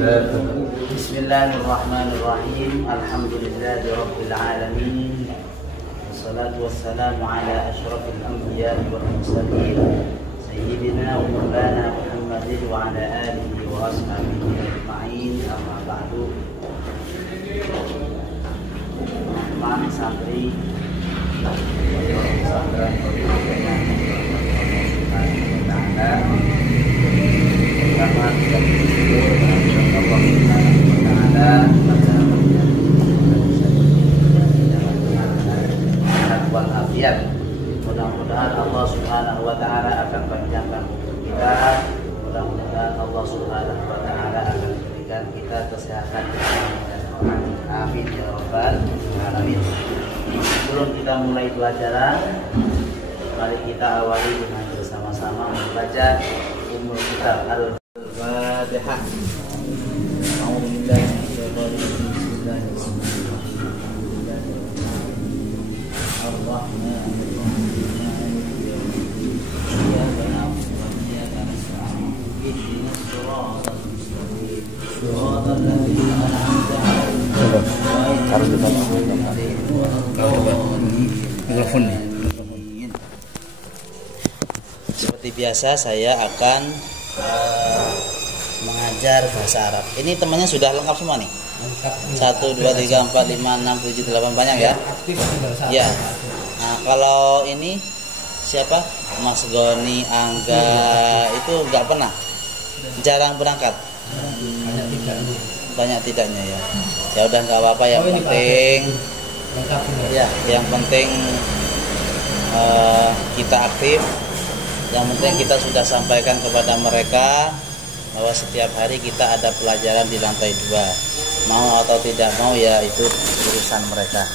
Bismillahirrahmanirrahim. Alhamdulillahirabbil alamin. Wassalatu wassalamu ala asyrafil anbiya'i wal mursalin sayyidina wa maulana Muhammadin wa ala alihi wa ashabihi ajma'in. Amma ba'du. Teman santri pesantren pertama kita bersyukur kepada Allah Subhanahu wa taala sehat walafiat. Mudah-mudahan Allah Subhanahu wa taala akan panjangkan umur kita. Mudah-mudahan Allah Subhanahu wa taala akan berikan kita kesehatan dan rohani. Amin ya rabbal alamin. Sebelum kita mulai pelajaran, mari kita awali dengan bersama-sama membaca umul kitab Al-Fatihah. Seperti biasa saya akan mengajar bahasa Arab. Ini temannya sudah lengkap semua nih. 1, 2, 3, 4, 5, 6, 7, 8 banyak ya. Ya. Nah, kalau ini siapa? Mas Goni, Angga itu nggak pernah, jarang berangkat. Banyak tidaknya ya. Ya udah nggak apa-apa, yang penting ya, yang penting kita aktif. Yang penting kita sudah sampaikan kepada mereka bahwa setiap hari kita ada pelajaran di lantai 2. Mau atau tidak mau ya itu urusan mereka.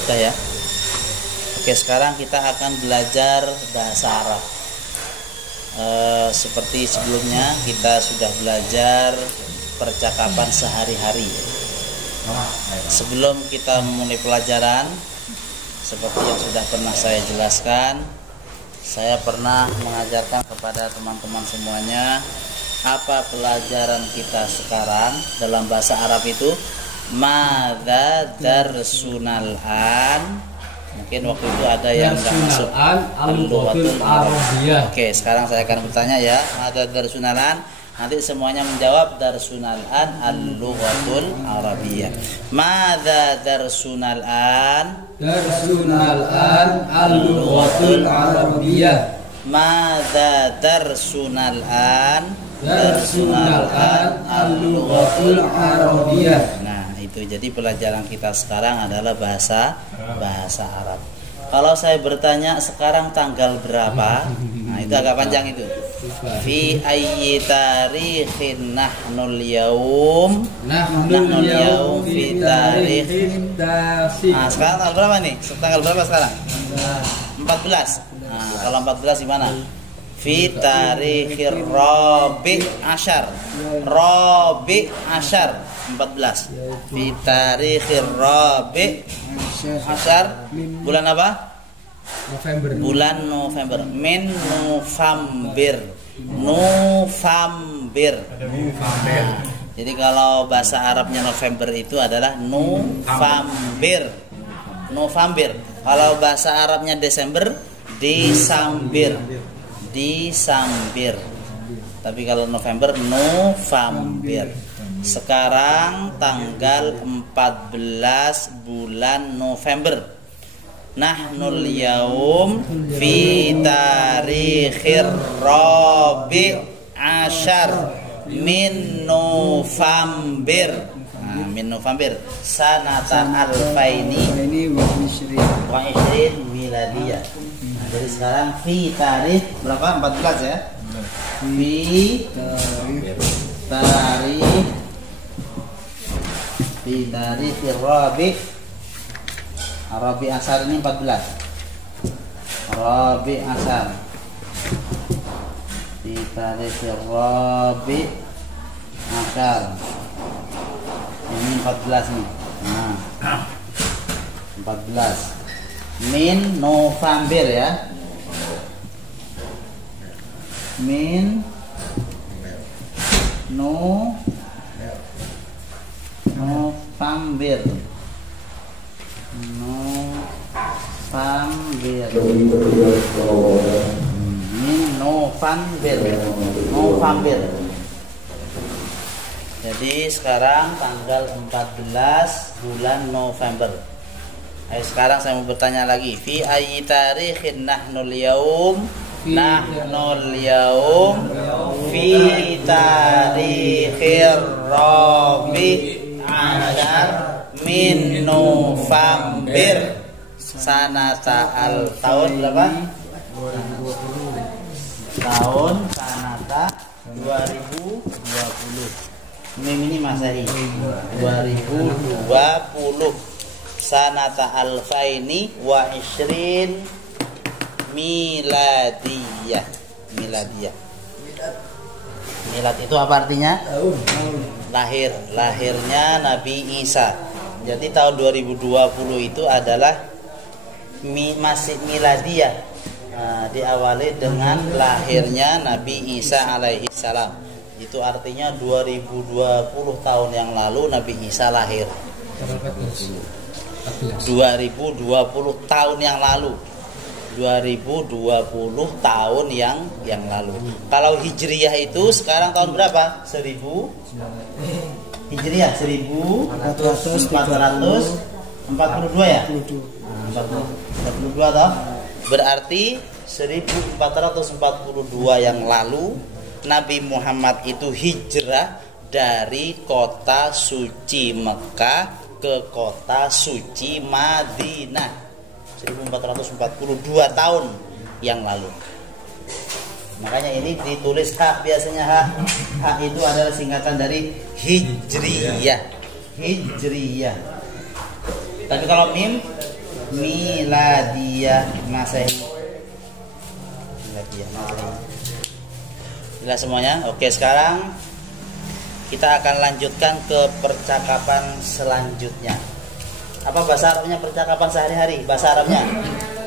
Sudah ya. Oke, sekarang kita akan belajar bahasa Arab. Seperti sebelumnya kita sudah belajar percakapan sehari-hari. Sebelum kita memulai pelajaran, seperti yang sudah pernah saya jelaskan, saya pernah mengajarkan kepada teman-teman semuanya apa pelajaran kita sekarang dalam bahasa Arab itu. Madza darsunal an. Mungkin waktu itu ada yang nggak masuk al-lughatul arabiyah. Oke, sekarang saya akan bertanya ya, madza darsunal an. Nanti semuanya menjawab darsunal an al-lughatul arabiyah. Madza darsunal an? Darsunal an al-lughatul arabiyah. Madza darsunal an? Darsunal an al-lughatul arabiyah. Nah, itu jadi pelajaran kita sekarang adalah bahasa Arab. Kalau saya bertanya sekarang tanggal berapa? Nah, itu agak panjang itu. Fi ayyi tarikhin nahnul yaum? Nahnul yaum fi tarikh. Nah, sekarang tanggal berapa nih? Tanggal berapa sekarang? 14. Nah, kalau 14 gimana? Fi tarikhir Rabi' Asyar. Rabi' Asyar 14. Fi tarikhir Rabi' Asyar. Bulan apa? November. Bulan November. Min November. November. Nah, jadi kalau bahasa Arabnya November itu adalah November. November. Kalau bahasa Arabnya Desember, Desember. Desember. Tapi kalau November, November. Sekarang tanggal 14 bulan November. Nahnul yaum fi tarikhir Rabi' Asyar min November. Nah, min November sanata alfaini wa ishrin miladiyah. Nah, jadi sekarang fi tarikh berapa? 14 ya. Fi tarikh Rabi' Asar ini 14. Rabi' Asar. Fi tarikh Rabi' Asar. Ini 14 nih. Nah. 14. Min November ya. Min November. Min November. Jadi sekarang tanggal 14 bulan November. Ayo sekarang saya mau bertanya lagi. Fi ayyi tarikhin nahnul yaum? Nahnul yaum fi tarikhir rabi' ashar min November sanata al tahun berapa? Tahun sanata 2020. Ini Masehi 2020 sanata alfaini wa ishrin miladiyah. Milad itu apa artinya? Lahirnya Nabi Isa. Jadi tahun 2020 itu adalah masih miladiyah. Diawali dengan lahirnya Nabi Isa alaihi salam. Itu artinya 2020 tahun yang lalu Nabi Isa lahir. 2020 tahun yang lalu. 2020 tahun yang lalu. Kalau Hijriyah itu sekarang tahun berapa? 1000 Hijriyah 1442 ya? 42 toh? Berarti 1442 yang lalu Nabi Muhammad itu hijrah dari kota suci Mekah ke kota suci Madinah. 1442 tahun yang lalu. Makanya ini ditulis H biasanya H. H itu adalah singkatan dari Hijriyah. Tapi kalau mim miladiyah Masehi. Jelas semuanya? Oke, sekarang kita akan lanjutkan ke percakapan selanjutnya. Apa bahasa Arabnya percakapan sehari-hari? Bahasa Arabnya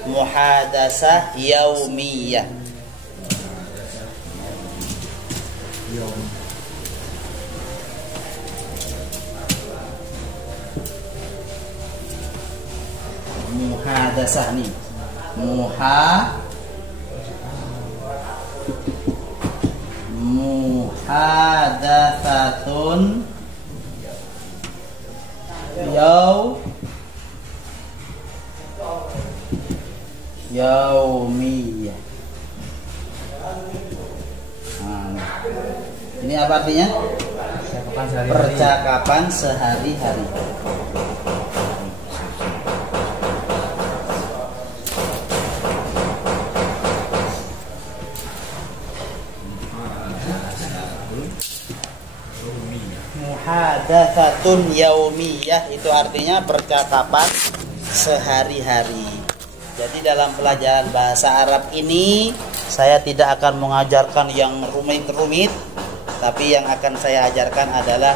muhadasah yaumiyah. Muhadasah nih. Muhadasatun yaumiyah. Ini apa artinya? Percakapan sehari-hari. Muhadatsatun yaumiyah itu artinya percakapan sehari-hari. Jadi dalam pelajaran bahasa Arab ini saya tidak akan mengajarkan yang rumit-rumit, tapi yang akan saya ajarkan adalah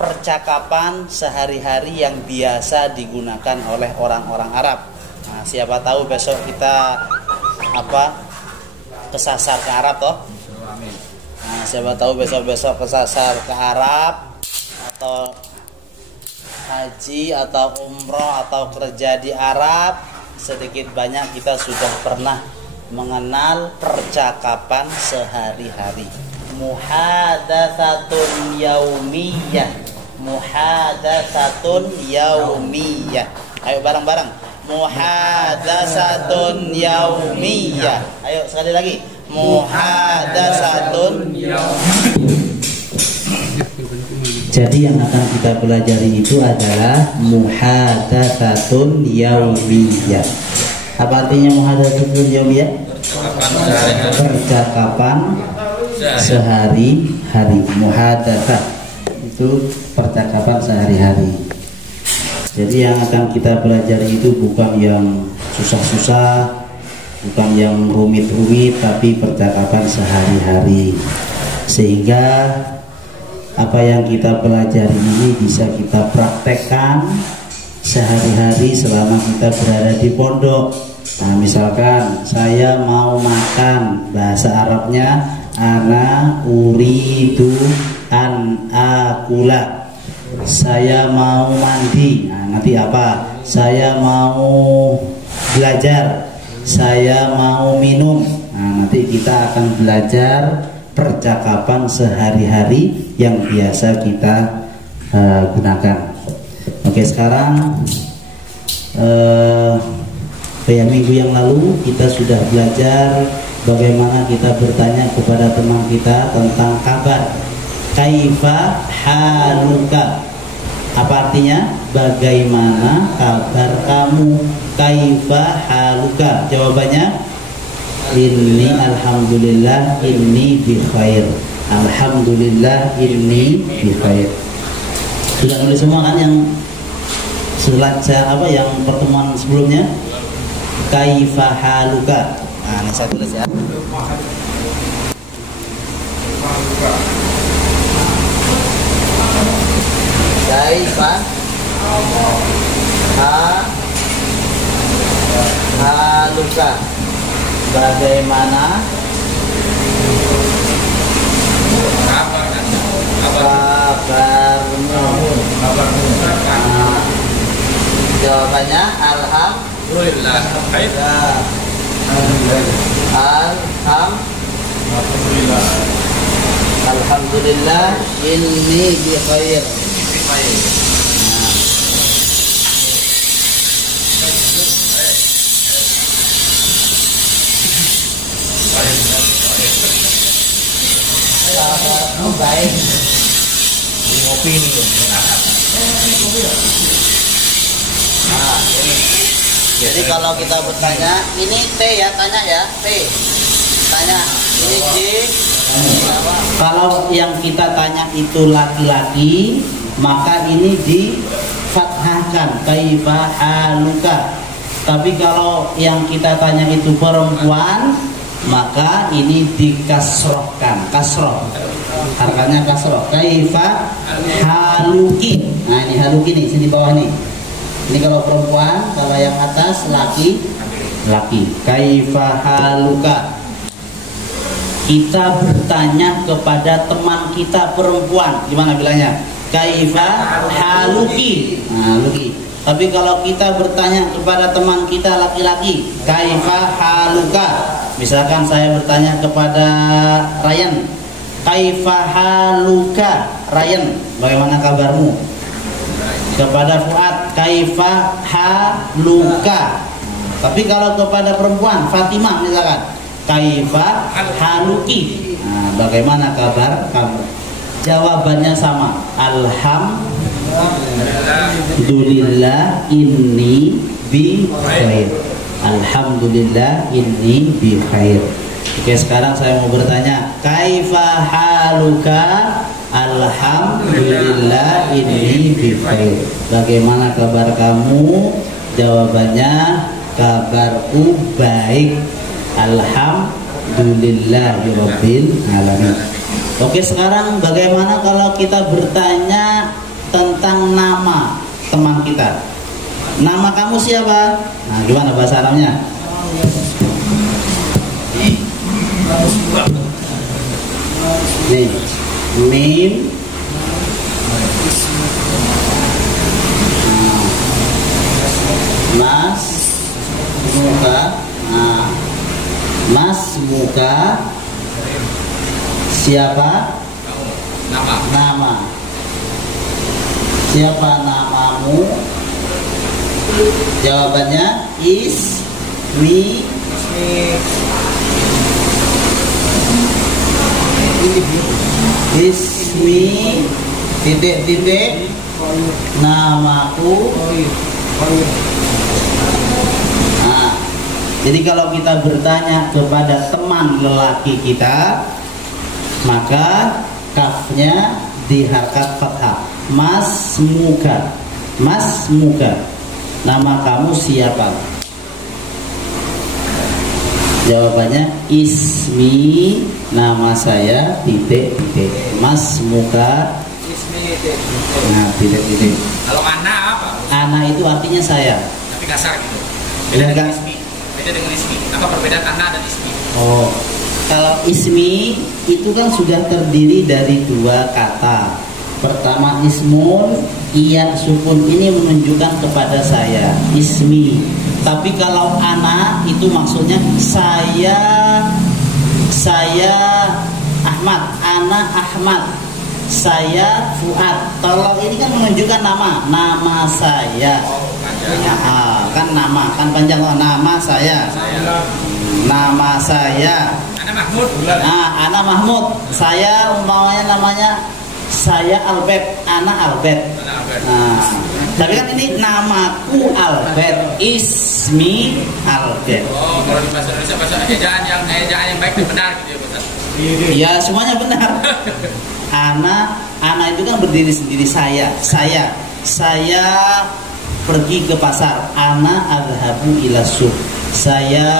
percakapan sehari-hari yang biasa digunakan oleh orang-orang Arab. Nah, siapa tahu besok kita kesasar ke Arab toh? Nah, siapa tahu besok kesasar ke Arab atau haji atau umroh atau kerja di Arab, sedikit banyak kita sudah pernah mengenal percakapan sehari-hari. Muhadatsatun yaumiyah. Muhadatsatun yaumiyah. Ayo bareng-bareng. Muhadatsatun yaumiyah. Ayo sekali lagi. Muhadatsatun yaumiyah. Jadi yang akan kita pelajari itu adalah muhadatsatun yaumiyah. Apa artinya muhadatsatun yaumiyah? Percakapan sehari-hari. Muhadatsah itu percakapan sehari-hari. Jadi yang akan kita pelajari itu bukan yang susah-susah, bukan yang rumit-rumit, tapi percakapan sehari-hari. Sehingga apa yang kita pelajari ini bisa kita praktekkan sehari-hari selama kita berada di pondok. Nah, misalkan saya mau makan, bahasa Arabnya ana uridu an akula. Saya mau mandi. Nah, nanti apa? Saya mau belajar. Saya mau minum. Nah, nanti kita akan belajar percakapan sehari-hari yang biasa kita gunakan. Oke, sekarang minggu yang lalu kita sudah belajar bagaimana kita bertanya kepada teman kita tentang kabar. Kaifa haluka? Apa artinya? Bagaimana kabar kamu? Kaifa haluka? Jawabannya inni alhamdulillah inni bi khair. Alhamdulillah inni bi khair. Sudah nulis semua kan yang yang pertemuan sebelumnya? Kaifa haluka. Nah, ini saya tulis ya. Kaifa haluka? Bagaimana kabarmu? Nah, jawabannya alhamdulillah. Alhamdulillah inni bi khair. Kabarmu baik. Ngopi ini. Nah, jadi kalau kita bertanya, ini T ya, tanya ya, T. Tanya, ini J. Kalau yang kita tanya itu laki-laki, maka ini difathahkan, kaifa haluka. Tapi kalau yang kita tanya itu perempuan, maka ini dikasrohkan, kasroh. Harkanya kasroh. Kaifa haluki. Nah, ini haluki nih, sini bawah nih. Ini kalau perempuan, kalau yang atas laki. Kaifa haluka? Kita bertanya kepada teman kita perempuan, gimana bilangnya? Kaifa haluki. Nah, luki. Tapi kalau kita bertanya kepada teman kita laki-laki, kaifa haluka? Misalkan saya bertanya kepada Ryan, kaifa haluka? Ryan, bagaimana kabarmu? Kepada Fuad, kaifa haluka? Tapi kalau kepada perempuan, Fatimah misalkan, kaifa haluki? Nah, bagaimana kabar kamu? Jawabannya sama, alhamdulillah inni bi khair. Alhamdulillah inni bi khair. Oke, sekarang saya mau bertanya, kaifa haluka? Alhamdulillah inni bi khair. Bagaimana kabar kamu? Jawabannya, kabarku baik. Alhamdulillahirabbil alamin. Oke, sekarang bagaimana kalau kita bertanya tentang nama teman kita? Nama kamu siapa? Nah, gimana bahasa Arabnya? Nih, mim. Mas muka. Nah, mas muka. Siapa? Nama. Siapa namamu? Jawabannya ismi. Ismi titik namaku. Nah, jadi kalau kita bertanya kepada teman lelaki kita, maka kafnya diharkat fathah. Mas muka. Nama kamu siapa? Jawabannya ismi, nama saya titik. Mas muka. Nah, titik. Kalau anak apa? Ana itu artinya saya. Tapi kasar gitu. Iya, Beda dengan kan? ismi. Beda dengan ismi. Apa perbedaan ana dan ismi? Oh, kalau ismi itu kan sudah terdiri dari dua kata. Pertama ismun, iya sukun ini menunjukkan kepada saya, ismi. Tapi kalau ana itu maksudnya saya Ahmad, ana Ahmad, saya Fuad. Kalau ini kan menunjukkan nama saya. Ya, kan nama, kan panjang. Oh, nama saya. Nama saya. Ana Mahmud. Nah, Ana Mahmud. Saya umpamanya namanya saya Albert, Ana Albert. Nah, tapi kan ini namaku Albert, ismi Albert. Oh, kalau di bahasa Indonesia bahasa ejaan yang baik dan benar gitu ya, Ustaz. Ya, semuanya benar. Ana itu kan berdiri sendiri, saya pergi ke pasar, ana adhabu ila suq. Saya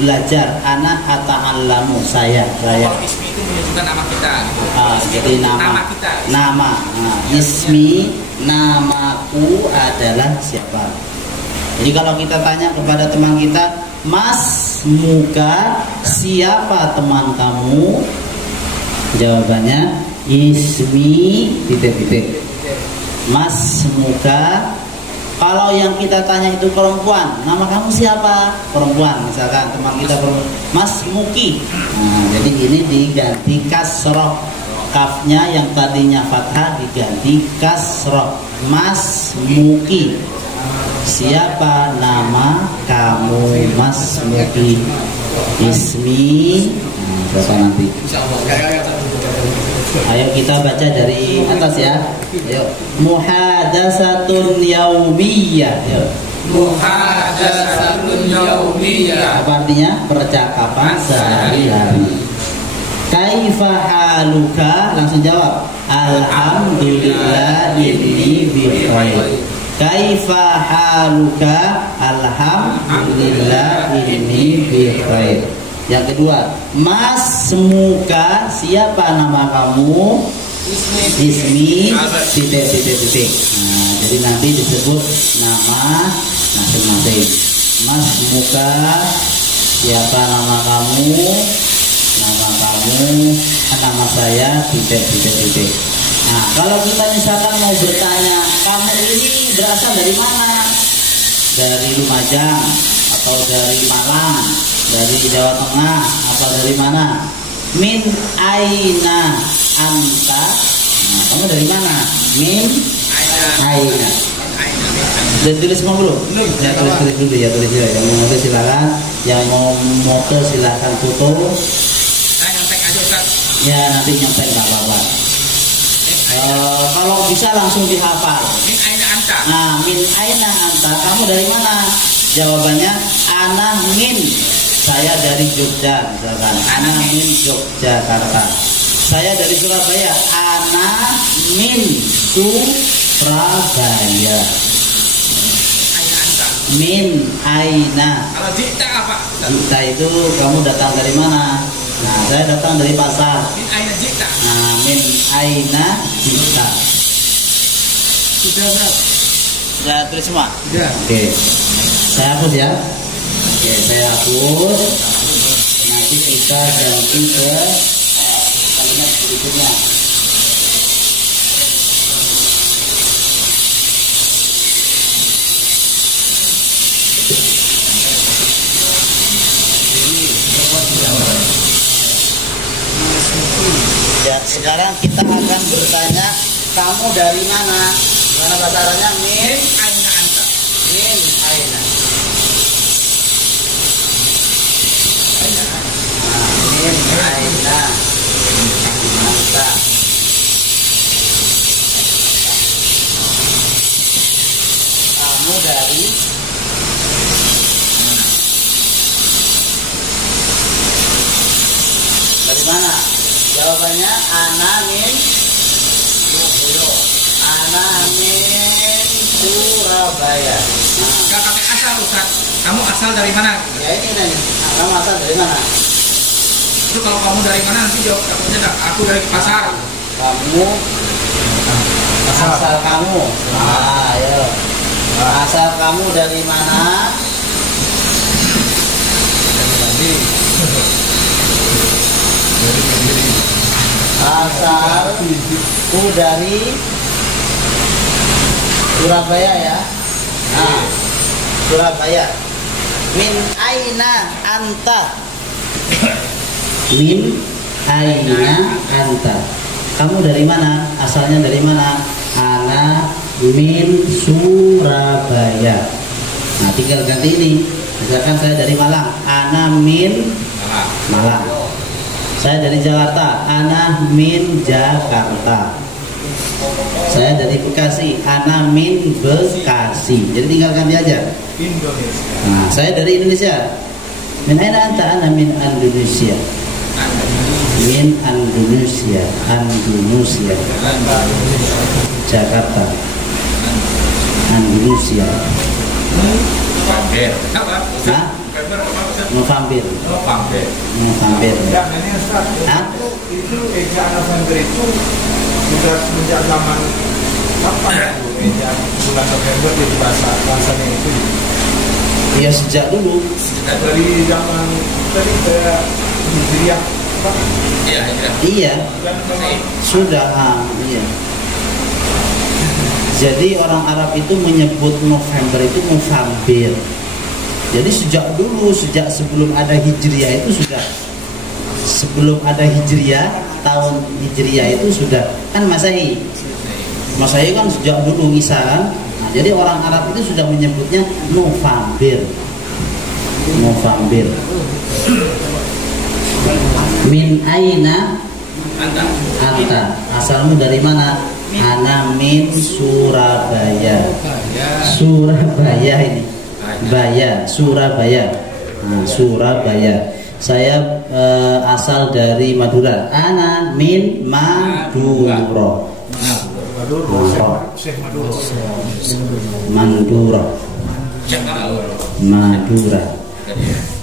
belajar, ana ata'allamu, saya. Kalau ismi itu menunjukkan nama kita gitu. Jadi nama kita. Nama. Nah, ismi, namaku adalah siapa. Jadi kalau kita tanya kepada teman kita, Mas Muka, siapa teman kamu? Jawabannya ismi titik-titik. Mas Muka. Kalau yang kita tanya itu perempuan, nama kamu siapa? Perempuan, misalkan teman kita perempuan, Mas Muki. Nah, jadi ini diganti kasroh, kafnya yang tadinya fathah diganti kasroh. Mas Muki. Siapa nama kamu? Mas Muki. Ismi. Nah, siapa nanti? Ayo kita baca dari atas ya. Ayo. Muhadatsatun yaumiyah. Ayo. Muhadatsatun yaumiyah. Apa artinya? Percakapan sehari-hari. Kaifa haluka? Langsung jawab. Alhamdulillah inni bi khair. Kaifa haluka? Alhamdulillah inni bi khair. Yang kedua, Mas Muka, siapa nama kamu? Ismi titik. Nah, jadi nanti disebut nama masing-masing. Mas Muka, siapa nama kamu? Nama kamu, nama saya titik. Nah, kalau kita misalkan mau bertanya, kamu ini berasal dari mana? Dari Lumajang atau dari Malang, dari Jawa Tengah, apa dari mana? Min aina anta. Nah, kamu dari mana? Min aina. Sudah tulis semua belum? Ya, tulis dulu ya, tulis dulu. Yang mau foto silakan, yang mau foto silakan foto. Saya nyontek aja, Ustaz. Ya, nanti nyontek nggak apa-apa. Kalau bisa langsung dihafal. Min aina anta. Nah, min aina anta, kamu dari mana? Jawabannya ana min. Saya dari Jogja, misalkan. Ana min Yogyakarta. Saya dari Surabaya. Ana min Surabaya. Aina anta. Min aina. Kalau jita apa? Jita itu kamu datang dari mana? Nah, saya datang dari pasar. Min aina jita. Nah, min aina jita. Sudah, Ustaz. Sudah tulis semua? Sudah. Oke. Saya hapus ya. Oke, saya hapus. Nanti kita ganti ke kalimat berikutnya. Ya, sekarang kita akan bertanya, kamu dari mana? Karena bahasa Arabnya min Aina anta. min aina. Min aina anta. Kamu dari mana? Jawabannya ana min Surabaya. Gak pakai asal, Ustaz. Kamu asal dari mana? Ya ini nanya. Kamu asal dari mana? Itu kalau kamu dari mana nanti jawab takutnya aku dari pasar. Kamu asal kamu. Ayo. Asal kamu dari mana? Asalku dari Surabaya ya. Nah, Surabaya. Min aina anta? Min aina anta? Kamu dari mana? Asalnya dari mana? Ana min Surabaya. Nah, tinggal ganti ini. Misalkan saya dari Malang, ana min Malang. Saya dari Jakarta, ana min Jakarta. Saya dari Bekasi, ana min Bekasi. Jadi tinggal ganti aja. Indonesia. Nah, saya dari Indonesia. Min aina anta? Ana min Indonesia. Min Indonesia, Indonesia. Jakarta. Indonesia. Pampir. Apa? Hah? Pampir apa maksudnya? November. Oh, pampir. November. Ya, ini Ustaz, Hah? itu ejaan November itu sudah semenjak zaman kapan ya? Ejaan bulan November di bahasanya itu. Iya, sejak dulu. Dari zaman tadi saya Hijriah apa? Iya, iya. Iya, Dan memang sudah. Iya. Jadi orang Arab itu menyebut November itu November. Jadi sejak dulu, sejak sebelum ada Hijriah itu sudah. Sebelum ada Hijriah, tahun Hijriah itu sudah kan Masehi. Masehi kan sejak dulu Isa kan. Nah, jadi orang Arab itu sudah menyebutnya November. November. Min aina anta? Asalmu dari mana? Ana min Surabaya. Surabaya ini. Baya, Surabaya. Nah, Surabaya. Saya asal dari Madura. Ana min Madura. Syekh Maduro. Madura. Madura.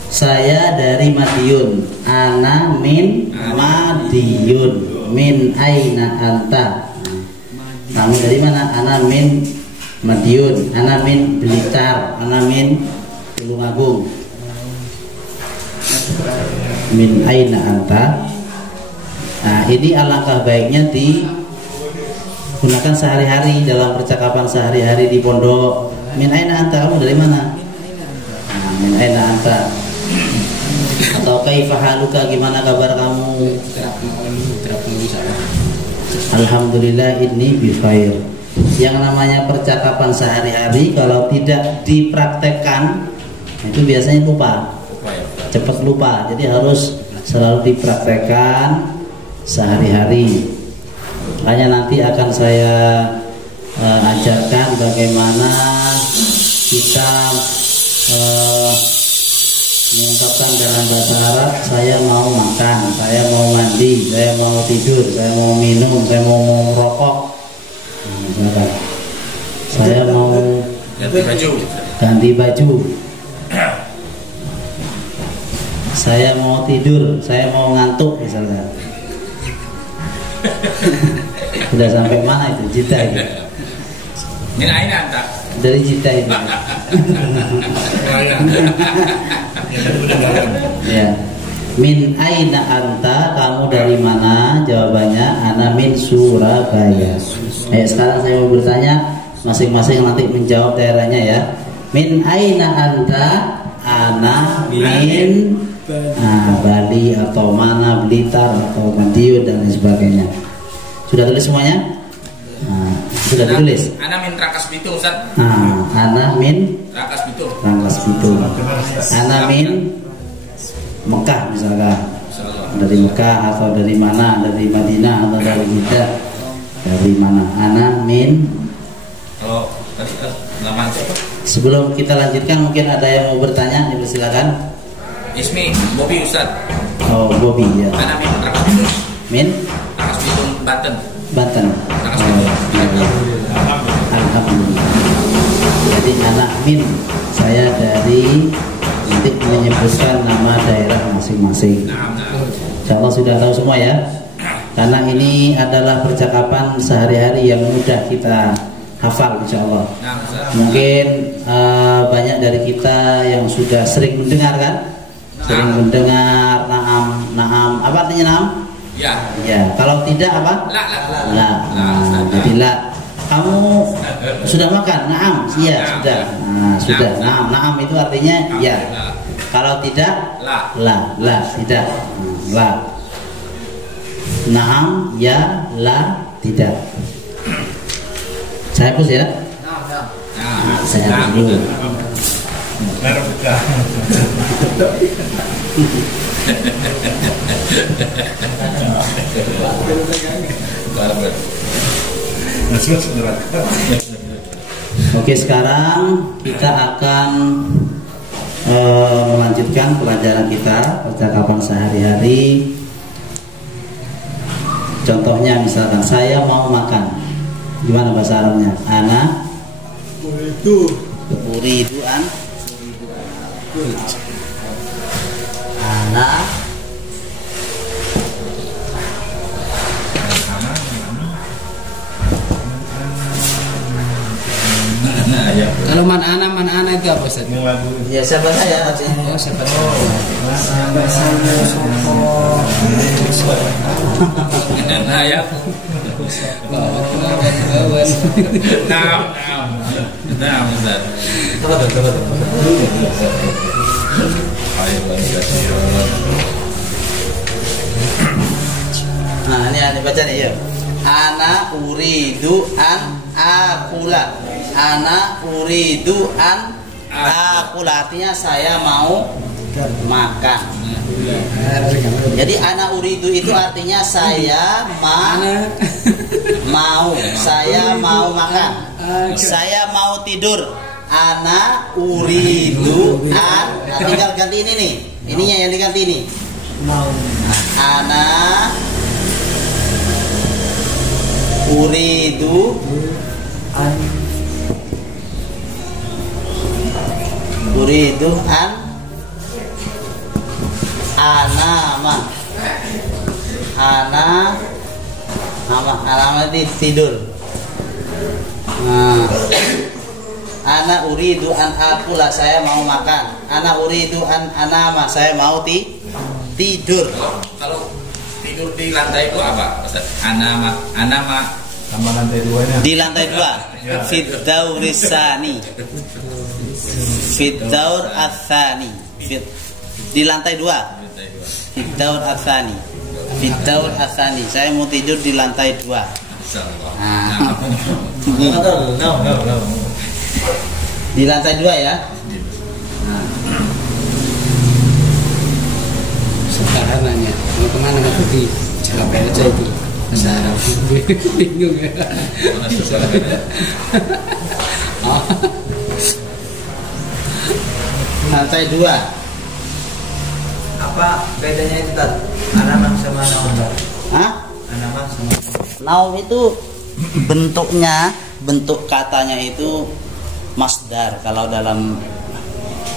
Saya dari Madiun. Ana min Madiun. Min aina anta? Kamu dari mana? Ana min Madiun. Ana min Blitar. Ana min Tulungagung. Min aina anta? Nah, ini alangkah baiknya digunakan sehari-hari dalam percakapan sehari-hari di pondok. Min aina anta? Kamu dari mana? Nah, min aina anta? Atau kaifa haluka? Gimana kabar kamu? Alhamdulillah ini bi khair. Yang namanya percakapan sehari-hari kalau tidak dipraktekkan itu biasanya lupa. Cepat lupa. Jadi harus selalu dipraktekkan sehari-hari. Makanya nanti akan saya ajarkan bagaimana kita mengungkapkan dalam bahasa Arab, saya mau makan, saya mau mandi, saya mau tidur, saya mau minum, saya mau merokok. Misalkan, saya mau ganti baju, saya mau tidur, saya mau ngantuk misalnya. Sudah sampai mana itu Jita itu? Min aina anta? Dari Jita ini. Ya. Min aina anta? Kamu dari mana? Jawabannya ana min Surabaya. Sekarang saya mau bertanya, masing-masing nanti menjawab daerahnya ya. Min aina anta? Ana min Bali atau mana, Blitar atau Madiun dan lain sebagainya. Sudah tulis semuanya? Sudah ditulis. Ana min Rangkas Bitung, Ustaz. Ana min Rangkas Bitung. Rangkas Bitung. Ana min Mekah misalkan. Dari Mekah atau dari mana? Dari Madinah atau dari Jeddah? Dari mana? Ana min. Kalau tadi nama siapa? Sebelum kita lanjutkan mungkin ada yang mau bertanya, silakan. Ismi Bobby, Ustaz. Oh, Bobby ya. Ana min Rangkas Bitung. Min Rangkas Bitung, Banten. Banten. Rangkas Bitung. Alhamdulillah. Jadi anak min, saya dari nanti menyebutkan nama daerah masing-masing. Insyaallah sudah tahu semua ya. Karena ini adalah percakapan sehari-hari yang mudah kita hafal insya Allah. Nah, Ustaz. Mungkin banyak dari kita yang sudah sering mendengar kan? Sering mendengar naam. Apa artinya naam? Ya. Ya. Kalau tidak apa? La. Nah, jadi la. Kamu sudah makan? Naam. Iya sudah. Nah, sudah. Naam itu artinya ya. Kalau tidak? La. Tidak. La. Naam ya la tidak. Saya hapus ya. Nah, saya hapus dulu. Oke, sekarang kita akan melanjutkan pelajaran kita, percakapan sehari-hari. Contohnya misalkan saya mau makan. Gimana bahasa Arabnya? Ana uridu an ana Ya. Kalau man ana itu apa Ustaz? ya siapa saya? Oh, siapa Nah, ya. Nah, Ustaz. Nah, ini baca nih ya. Ana uridu an akula. Ana uridu an akula artinya saya mau makan. Jadi ana uridu itu artinya saya mau makan. Saya mau tidur. Ana uridu an. Nah, tinggal ganti ini nih. Ininya yang diganti ini. Ana uridu an anama tidur. Nah, ana uridu an akula saya mau makan. Ana uridu an anama saya mau tidur. Kalau tidur di lantai itu apa, Ustaz? Anama Tambah lantai 2-nya. Di lantai 2. Fit daurisani. Fit daur atsani. Di lantai 2. Fit daur atsani. Fit daur atsani. Saya mau tidur di lantai 2. Nah. Di lantai 2 ya. Sekarang nanya, mau kemana nanti? Jawab aja itu. Bahasa Arab. Bingung ya. Lantai 2. Apa bedanya itu Tat? Anamah sama naum. Hah? Anamah sama Naum itu bentuk katanya itu masdar. Kalau dalam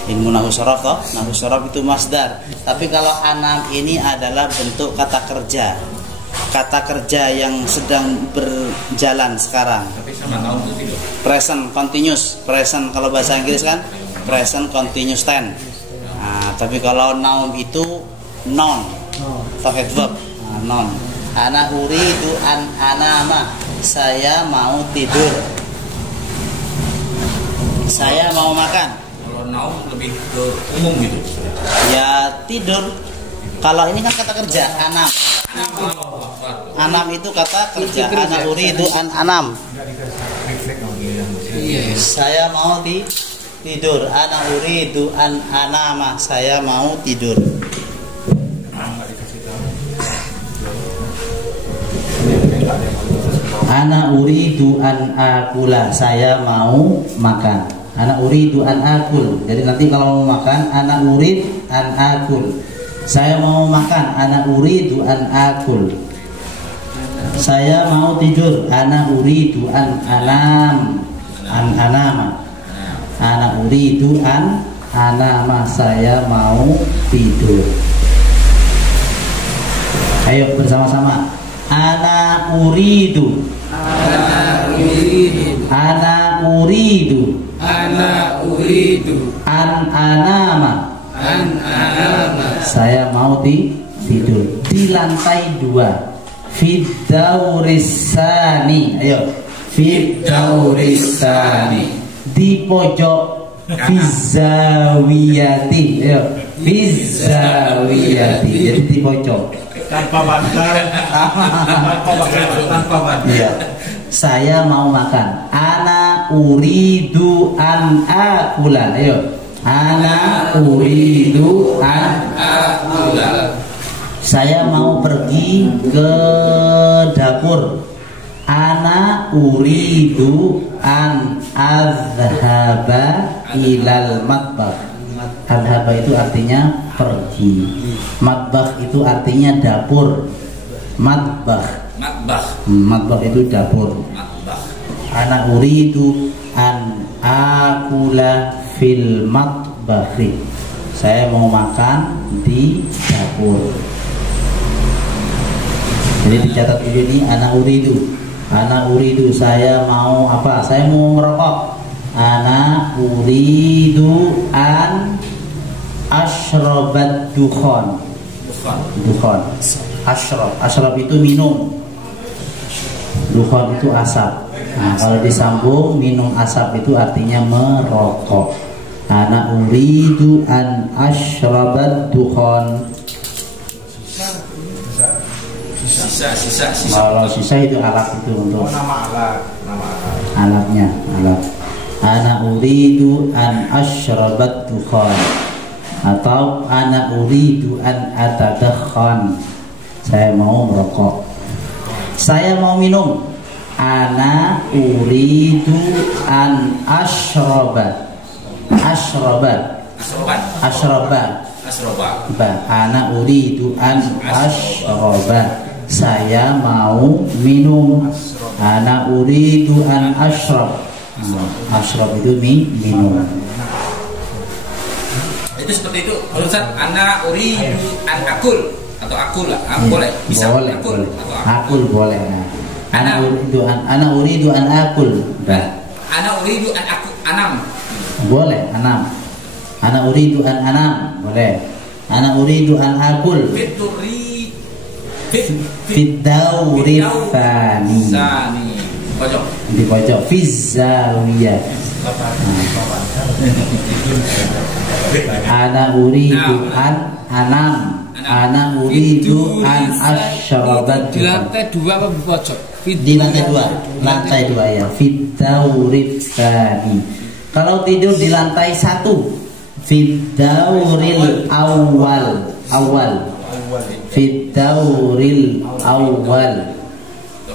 ilmu nahwu sharaf toh, nahwu sharaf itu masdar. Tapi kalau anam ini adalah bentuk kata kerja. Kata kerja yang sedang berjalan sekarang. Tapi sama naum itu tidur. Present continuous. Present kalau bahasa Inggris kan present continuous tense. Nah, tapi kalau naum itu noun. Pakai verb. Nah, noun. Ana uridu an anama. Saya mau tidur. Saya mau makan. Kalau naum lebih ke umum gitu. Ya tidur. Kalau ini kan kata kerja anam. Anam itu kata kerja. Ana uridu an anam. Saya mau tidur. Ana uridu an anama. Saya mau tidur. Ana uridu an akula. Saya mau makan. Ana uridu an akul. Jadi nanti kalau mau makan, ana urid an akul. Saya mau makan. Ana uridu an akul. Saya mau tidur. Ana uridu an anam. An anama. Ana uridu an anama. Saya mau tidur. Ayo bersama-sama. Ana uridu. Ana Ana uridu an anama. Saya mau tidur di lantai 2. Fidaurisani. Ayo. Fidaurisani. Di pojok. Fizawiyati. Ayo. Fizawiyati. Jadi di pojok. Tanpa bantal. Tanpa bantal. Ya. Saya mau makan. Ana uridu an akula. Ayo. Ana uridu an akula. Saya mau pergi ke dapur. Ana uridu an azhaba ilal matbakh. Azhaba itu artinya pergi. Matbakh itu artinya dapur. Matbakh. Matbakh itu dapur. Ana uridu an akula fil matbakhi. Saya mau makan di dapur. Jadi dicatat dulu ini ana uridu saya mau apa? Saya mau merokok. Ana uridu an ashrabat dukhan. Ashrab itu minum. Dukhan itu asap. Nah, kalau disambung minum asap itu artinya merokok. Ana uridu an ashrabat dukhan. Sisa. Kalau sisa itu alat itu untuk Nama alat. alatnya. Ana uridu an ashrabat dukhan. Atau ana uridu an atadakhan. Saya mau merokok. Saya mau minum. Ana uridu an ashraba. Ana uridu an ashraba. Saya mau minum. Ana uridu an ashrab. Ashrab itu minum. Itu seperti itu. Kalau Ustaz, ana uridu an akul atau akul lah. Boleh. Bisa Boleh. akul. Akul boleh. Nah. Ana uridu an akul. Ana uridu an anam. Boleh, anam. Ana uridu an anam. Boleh. Ana uridu an akul. Fiddauri tsani. Pojok. Di pojok. Fizzawiyah. Ana uridu an anam. Ana uridu an asyrabat. Di lantai 2 apa di pojok? Di lantai 2. Lantai 2 ya. Fiddauri tsani. Kalau tidur di lantai 1, Fiddauril awal. Fiddauril awal.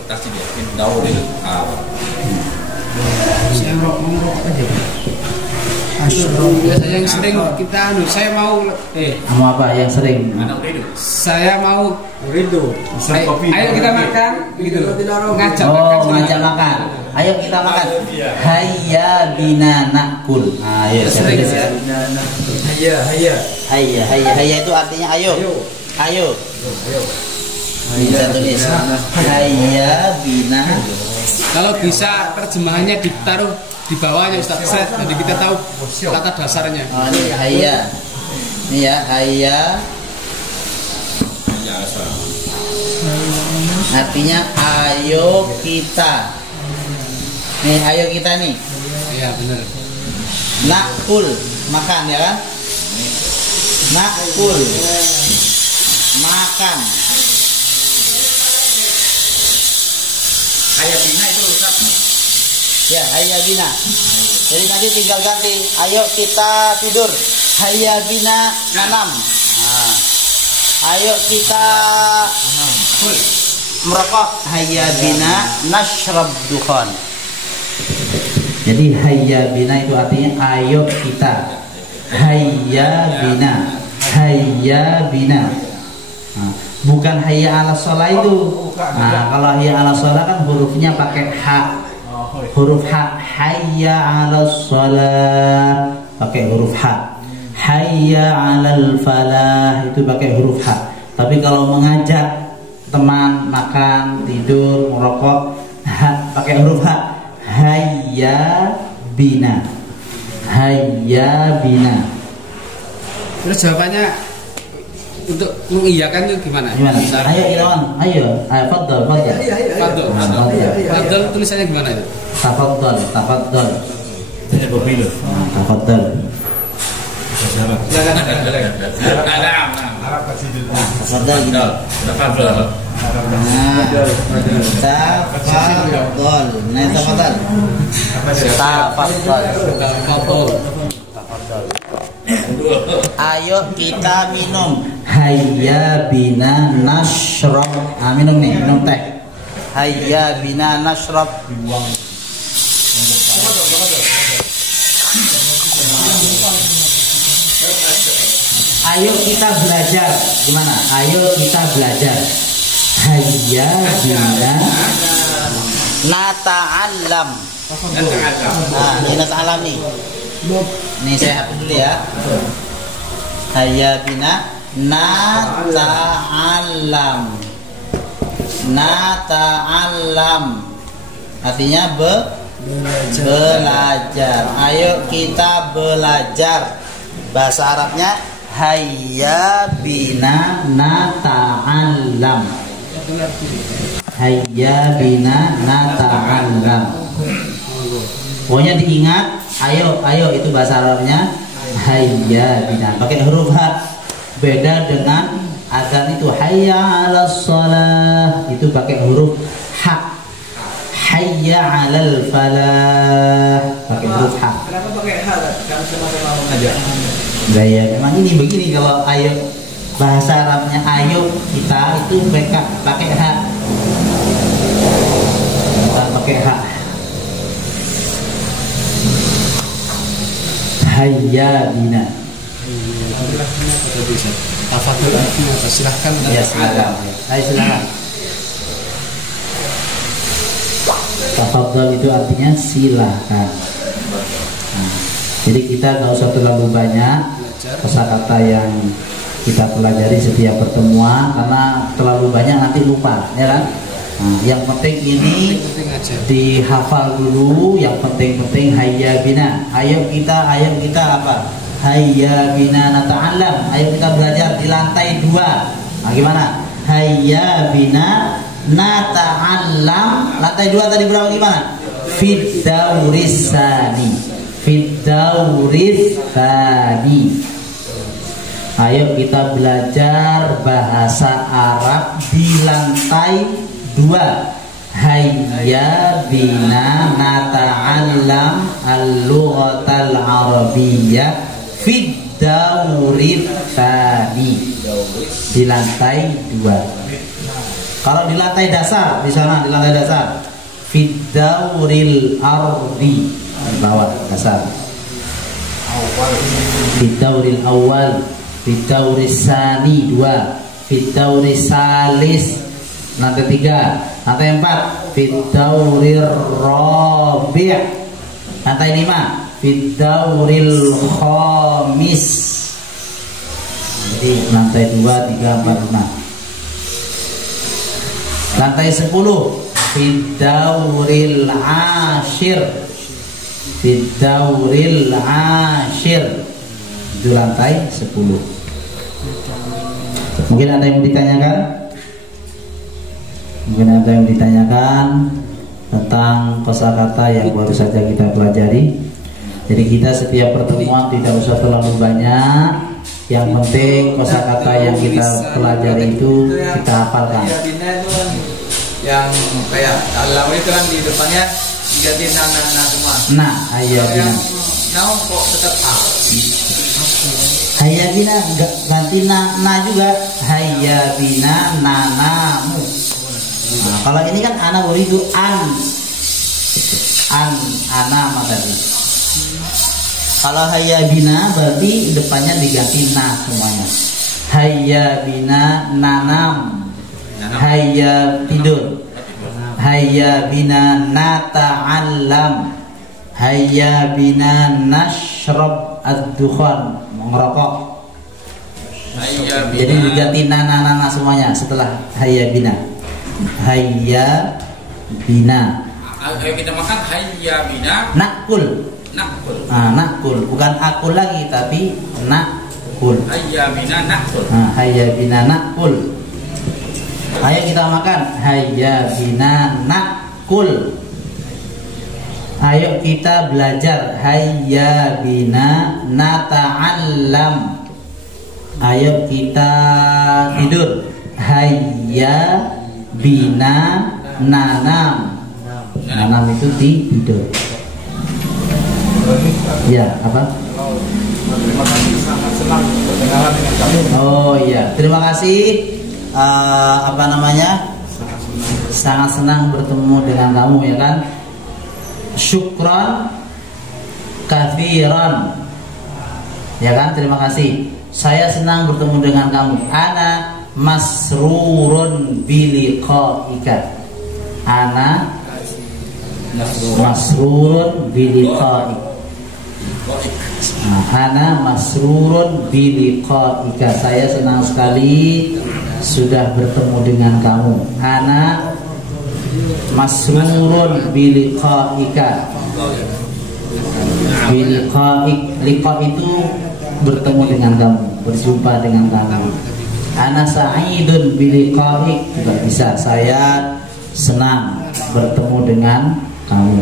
Kasih dia. Fiddauril awal. Saya merokok aja. Biasanya yang sering kita saya mau Kamu apa yang sering? Ana uridu. saya mau Uridu. ayo kita makan gitu. Ngajak Oh, makan. ngajak makan. Ayo kita makan. Hayya bina nakul. Ayo, Sering saya ya. Hayya itu artinya ayo. Ayo. Bisa tulis. Hayya bina. Kalau bisa terjemahannya ditaruh di bawahnya Ustaz, jadi kita tahu kata dasarnya. Oh, ini hayya. Ini ya, hayya. Artinya ayo kita. Nih, ayo kita nih. Iya benar. Nakul, makan ya kan? Nakul, makan. Hayya bina itu Ustaz. Ya, hayya bina. Jadi nanti tinggal ganti. Ayo kita tidur. Hayya bina nanam. Nah. Ayo kita merokok. Hayya bina nashrab dukhan. Jadi hayya bina itu artinya ayo kita. Hayya bina. Hayya bina. Nah, bukan hayya ala sholah itu. Nah, kalau hayya ala sholah kan hurufnya pakai ha. Huruf ha. Hayya ala sholah pakai huruf ha. Hayya alal falah itu pakai huruf ha. Tapi kalau mengajak teman makan, tidur, merokok, ha, pakai huruf ha. hayya bina. Hayya bina. Terus jawabannya untuk mengiyakan itu gimana? Gimana? Ayo Irawan, ayo. Ayo fadhal, fadhal. Fadl tulisannya gimana itu? Tafadhal, tafadhal. Ini pemilu. Tafadhal. Silakan. Arab kasih dulu. Tafadhal gitu. Tafadhal. Nah, tafadhal. Nah, tafadhal. Tafadhal. Ayo kita minum. Hayya bina nashrab. Ah, minum nih, minum teh. Hayya bina nashrab. Ayo kita belajar. Gimana? Ayo kita belajar. Hayya bina nata'allam. Nah, ini nata'allam nih. Nih saya hapus dulu ya. Hayya bina nata'allam. Nata'allam artinya belajar. Ayo kita belajar. Bahasa Arabnya hayya bina nata'allam. Hayya bina nata'allam. Pokoknya diingat, ayo itu bahasa Arabnya hayya bina. Pakai huruf H. Beda dengan azan itu hayya 'alas shalah, itu pakai huruf H. Hayya 'alal falah, pakai huruf H. Kenapa pakai H? Karena sama-sama mengajar. Gaya memang ini begini kalau ayo bahasa Arabnya ayo kita itu pakai H. Kita pakai H. Hayya bina. Tafadhol artinya apa? Silahkan. Ya silakan. Ayo silakan. Tafadhol itu artinya silakan. Nah, jadi kita nggak usah terlalu banyak kosakata yang kita pelajari setiap pertemuan karena terlalu banyak nanti lupa, ya kan? Nah, yang penting ini dihafal dulu. Yang penting hayya bina. Ayo kita apa? Hayya bina nata'allam. Ayo kita belajar di lantai 2. Nah, gimana? Hayya bina nata'allam. Lantai 2 tadi berapa gimana? Fid dauris tsani. Fid dauris tsani. Ayo kita belajar bahasa Arab di lantai 2. Hayya bina nata'allam al-lughatal arabiyyah fid daurit tsani. Di lantai 2. Kalau di lantai dasar, di sana di lantai dasar fid dauril ardi, bawah dasar. Fid dauril awal, fid dauris tsani 2, fid dauris salis lantai 3, lantai 4 fid dauril rabi', lantai 5 fid dauril khamis. Jadi lantai 2, 3, 4, 5. Lantai 10 fid dauril ashir. Fid dauril ashir. Itu lantai 10. Mungkin ada yang ditanyakan? Mungkin ada yang ditanyakan tentang kosakata yang baru saja kita pelajari. Jadi kita setiap pertemuan tidak usah terlalu banyak. Yang penting kosakata yang kita pelajari itu kita hafalkan. Hayya bina itu kan yang kayak alam itu kan di depannya diganti na semua. Nah, hayya bina. Now kok tetap A. Hayya bina ganti na juga. Hayya bina nanamu. Nah, kalau ini kan ana uridu ana tadi. Kalau hayya bina berarti depannya diganti na semuanya. Hayya bina nanam. Hayya tidur. Hayya bina nata'allam. Hayya bina nashrab ad-dukhan, mengerokok. Jadi diganti na semuanya setelah hayya bina. Hayya bina. Ayo kita makan. Hayya bina nakul. nakul. Nakul, bukan akul lagi tapi nakul. Hayya bina nakul. Hayya bina nakul. Ayo kita makan. Hayya bina nakul. Ayo kita belajar. Hayya bina nata'allam. Ayo kita tidur. Hayya bina nanam. Nanam itu tidur. Ya, apa? Terima kasih, sangat senang berkenalan dengan kamu. Oh iya, terima kasih. Apa namanya? Sangat senang bertemu dengan kamu, ya kan? Syukran katsiran. Ya kan? Terima kasih. Saya senang bertemu dengan kamu. Ana masrurun biliqaika. Ana masrurun biliqaika. Ana masrurun biliqaika. Saya senang sekali sudah bertemu dengan kamu. Ana masrurun biliqaika. Biliqaik, liqa itu bertemu dengan kamu, berjumpa dengan kamu. Ana sa'idun biliqaik, juga bisa. Saya senang bertemu dengan kamu.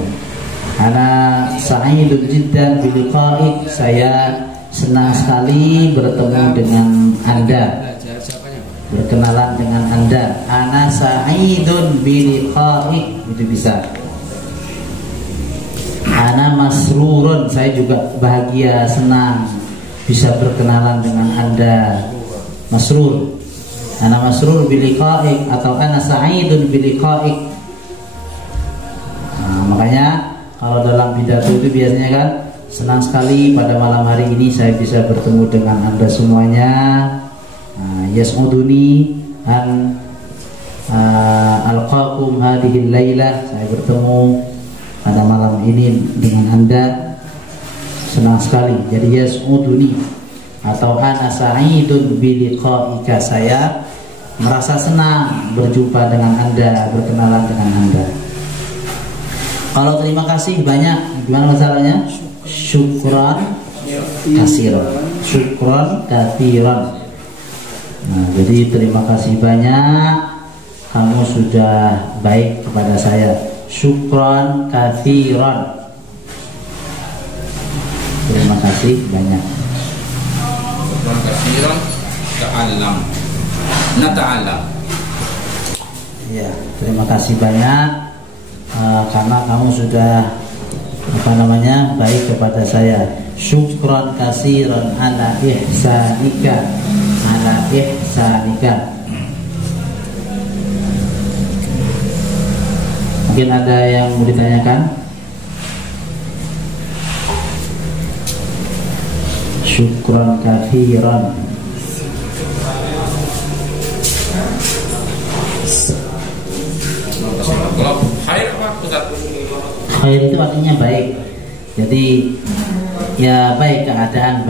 Ana sa'idun jiddan biliqaik. Saya senang sekali bertemu dengan Anda, berkenalan dengan Anda. Ana sa'idun biliqaik, itu bisa. Ana masrurun, saya juga bahagia, senang bisa berkenalan dengan Anda. Masrur. Ana masrur biliqaik atau ana sa'idun biliqaik. Makanya kalau dalam pidato itu biasanya kan, senang sekali pada malam hari ini saya bisa bertemu dengan Anda semuanya. Yas'uduni an alqakum hadhil lailah. Saya bertemu pada malam ini dengan Anda, senang sekali. Jadi yas'uduni atau ana sa'idun biliqaika, saya merasa senang berjumpa dengan Anda, berkenalan dengan Anda. Kalau terima kasih banyak, gimana masalahnya? Syukran katsiran. Syukran katsiran. Jadi terima kasih banyak, kamu sudah baik kepada saya. Syukran katsiran. Terima kasih banyak. Syukran katsiran. Ta'allam. Nata'allam. Ya, terima kasih banyak karena kamu sudah baik kepada saya. Syukran katsiran ala ihsanika. Ala ihsanika. Mungkin ada yang mau ditanyakan? Syukran katsiran. Kalau khair apa Ustaz? Khair itu artinya baik. Jadi ya baik keadaan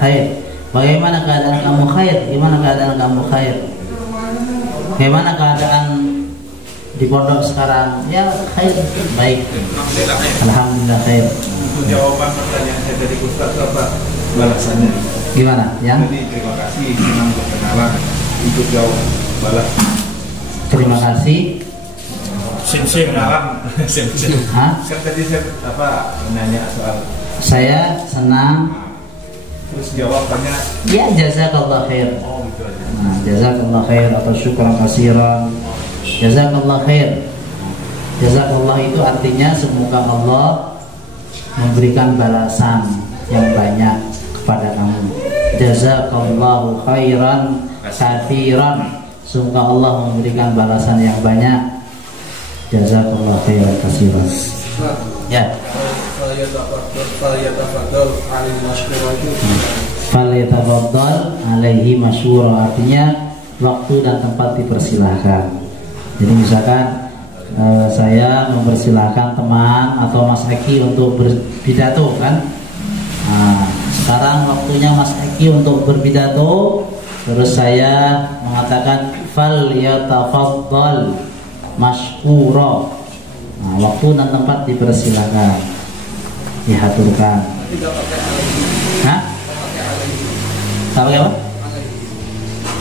khair. Bagaimana keadaan kamu khair? Gimana keadaan kamu khair? Bagaimana keadaan di pondok sekarang? Ya khair, baik. Alhamdulillah khair. Untuk jawaban pertanyaan saya dari Ustaz, apa balasannya? Gimana? Ya? Jadi terima kasih, senang berkenalan. Untuk jawab balas. Terima kasih. Sim kenalan. Sim. Hah? Kan tadi saya menanya soal. Saya senang. Terus jawabannya. Ya jazakallah khair. Oh gitu aja. Jazakallah khair atau syukran katsiran. Jazakallah khair. Jazakallah itu artinya semoga Allah memberikan balasan yang banyak kepada kamu. Jazakallahu khairan katsiran. Semoga Allah memberikan balasan yang banyak. Jazakallah khairan katsiran. Ya. Falyatafaddal alaihi masyura, artinya waktu dan tempat dipersilahkan. Jadi misalkan saya mempersilahkan teman atau Mas Eki untuk berpidato kan. Sekarang waktunya Mas Eki untuk berpidato. Terus saya mengatakan falyatafaddal masykura. Nah, waktu dan tempat dipersilakan, diaturkan. Hah? Tahu apa?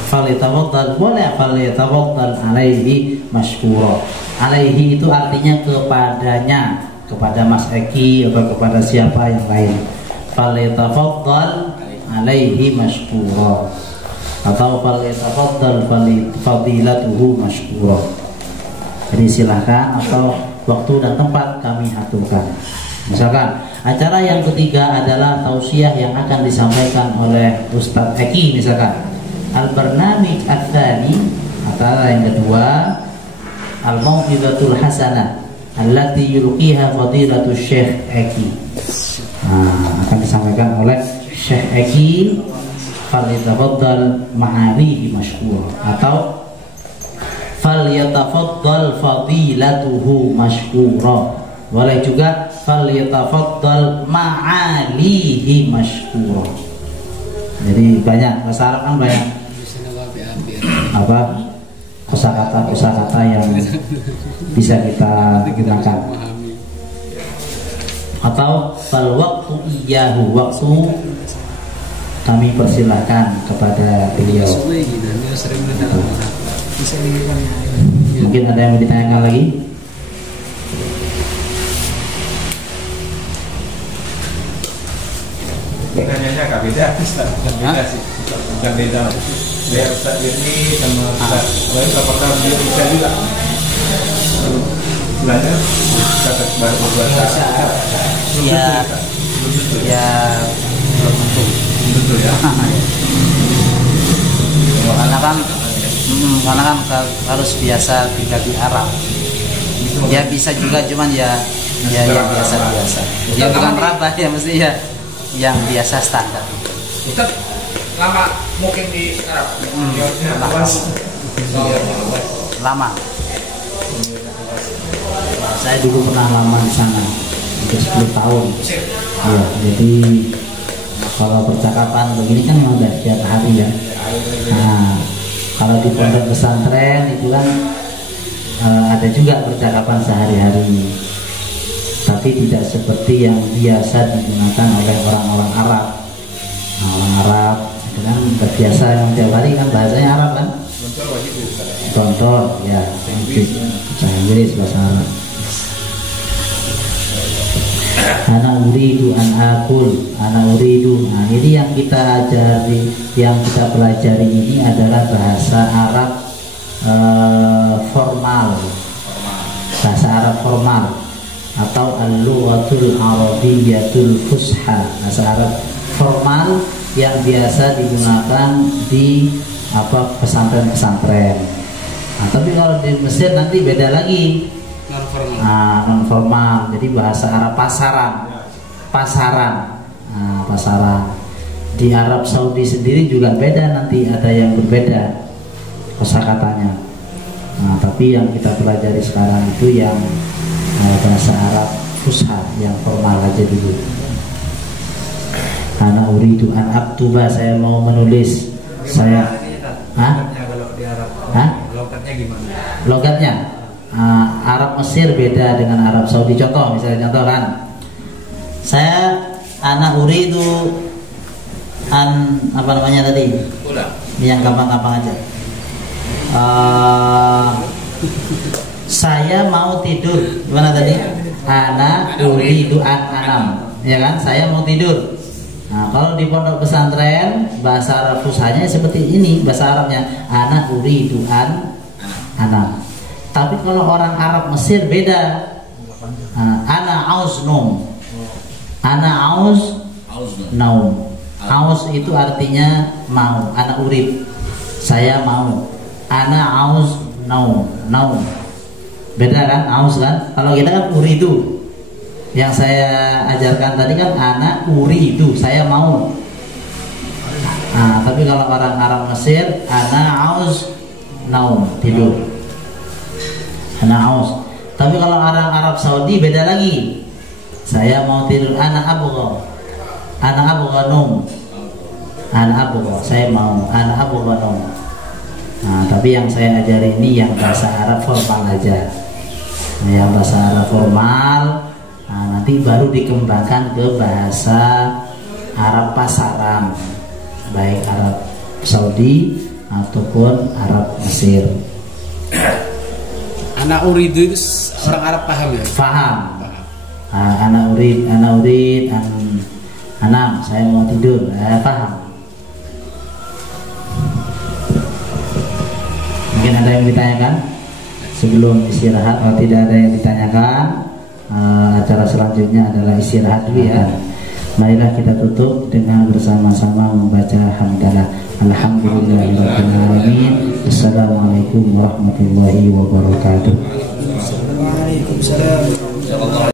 Falyatafaddal, boleh falyatafaddal alaihi mashkura. Alaihi itu artinya kepadanya, kepada Mas Eki atau kepada siapa yang lain. Falyatafaddal alaihi mashkura atau falyatafaddal fadilatuhu mashkura. Jadi silakan atau waktu dan tempat kami aturkan. Misalkan acara yang ketiga adalah tausiah yang akan disampaikan oleh Ustadz Eki misalkan. Al-barnamij ats-tsani, acara yang kedua al-mau'izatul hasanah allati yulqiha fadilatul Syekh Eki. Akan disampaikan oleh Syekh Eki. Falyatafaddal ma'alihi mashkur atau falyatafaddal fadilatuhu mashkura. Boleh juga falyatafaddal ma'alihi mashkura. Jadi banyak, bahasa Arab kan banyak apa kosakata yang bisa kita gunakan. Atau fal waqtu iyyahu, waktu kami persilahkan kepada beliau. Mungkin ada yang mau ditanyakan lagi? Pertanyaannya agak beda, Ustaz. Beda sih, bukan beda. Ya Ustaz ini sama Ustaz lain, apakah beliau bisa juga belajar kata baru bahasa Arab? Ya belum tentu. Betul ya. Karena kan harus biasa tinggal di Arab. Ya bisa juga, cuman ya yang biasa. Ya bukan rabah ya, mesti ya yang biasa standar. Ustaz lama mungkin di Arab. Lama. Saya dulu pernah lama di sana, hampir 10 tahun. Ya, jadi kalau percakapan begini kan memang udah tiap hari ya. Nah, kalau di pondok pesantren itu kan ada juga percakapan sehari-hari, tapi tidak seperti yang biasa digunakan oleh orang-orang Arab. Nah, orang Arab itu kan terbiasa yang tiap hari kan bahasanya Arab kan. Contoh ya, bahasa Inggris, bahasa Arab. Ana uridu an akul, ana uridu. Nah, ini yang kita ajari, yang kita pelajari ini adalah bahasa Arab formal, bahasa Arab formal atau al-lughatul arabiyyatul fusha, bahasa Arab formal yang biasa digunakan di pesantren-pesantren. Nah, tapi kalau di Mesir nanti beda lagi. Non formal, jadi bahasa Arab pasaran. Di Arab Saudi sendiri juga beda, nanti ada yang berbeda kosakatanya. Nah, tapi yang kita pelajari sekarang itu yang bahasa Arab fusha, yang formal aja dulu. Ana uridu an aktuba, saya mau menulis. Saya Kalau di Arab, logatnya gimana? Logatnya Arab Mesir beda dengan Arab Saudi. Contoh kan, saya anak uridu an apa namanya tadi? Yang gampang-gampang aja. Saya mau tidur. Gimana tadi? Anak uridu an anam. Ya kan? Saya mau tidur. Nah, kalau di pondok pesantren bahasa Arab fushanya seperti ini, bahasa Arabnya anak uridu an anam. Tapi kalau orang Arab Mesir beda. Ana aus nom. Ana aus naum. Aus itu artinya mau. Ana urid, saya mau. Ana aus naum. Naum. Beda kan? Aus kan? Kalau kita kan uridu. Yang saya ajarkan tadi kan ana uridu, saya mau. Tapi kalau orang Arab Mesir ana aus naum, tidur. Aus. Tapi kalau orang Arab Saudi beda lagi. Saya mau tidur, ana abgha num. Ana abgha, saya mau. Ana abgha num. Nah, tapi yang saya ajari ini yang bahasa Arab formal aja. yang bahasa Arab formal. Nah, nanti baru dikembangkan ke bahasa Arab pasaran, baik Arab Saudi ataupun Arab Mesir. Anak uridu itu orang Arab paham ya? Paham. Anak urid, anam, saya mau tidur, paham. Mungkin ada yang ditanyakan sebelum istirahat. Kalau tidak ada yang ditanyakan, acara selanjutnya adalah istirahat dulu ya. Marilah kita tutup dengan bersama-sama membaca hamdalah. Alhamdulillahirabbil alamin. Assalamualaikum warahmatullahi wabarakatuh. Waalaikumsalam.